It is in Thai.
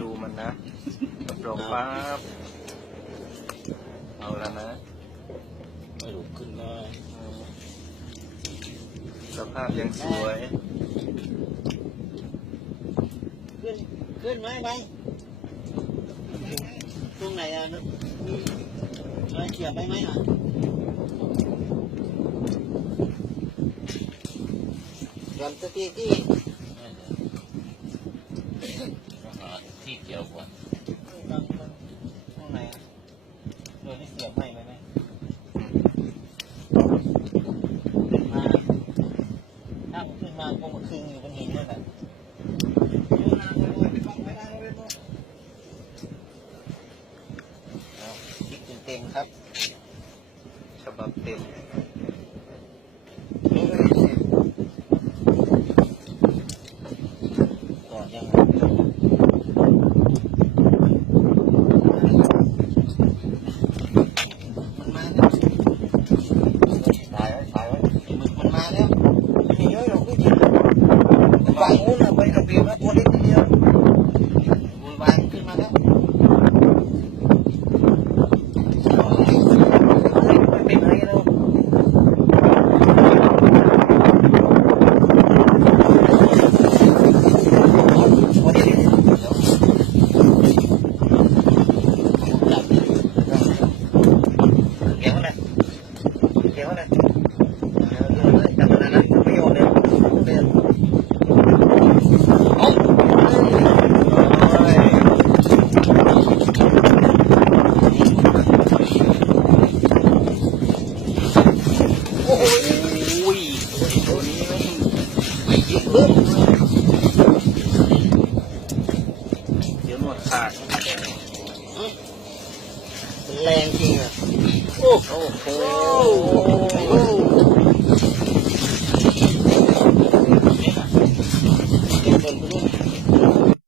รูมันนะกระโปรงปั๊บเอาแล้วนะ ไม่ลุกขึ้นได้อืมสภาพยังสวย ขึ้น ขึ้นไหมไปตรงไหนอะมีอะไรเขียบไปไหมอะย้อนสตีที่ ต้องหา ที่เกี่ยวก่อนตรงตรงไหนอะโดยที่เสียบไม่ไปไหมขึ้นมาถ้ามันขึ้นมาคงมาคึงอยู่บนหินนั่นแหละเอาพลิกเต็มๆครับ ฉบับเต็มก่อนยังไงมันมาแล้ว ตายไว้ตายไว้ มันมันมาแล้วมีเยอะหรอกพี่จิฝั่งนู้นน่ะไปกับเบียร์นะตัวเล็กนิดเดียวโวยวายขึ้นมาแล้ว มันเป็นอะไรเราวันนี้เดี๋ยวเดี๋ยวจับเกี่ยวนะเกี่ยวนะ จับมันนะไม่โยนเลยเดินโอ้โอ้ย อุ้ยตัวนี้ไม่ ยิงเพิ่มเดี๋ยวหมดขาดแรงจริงอะ โอ้โห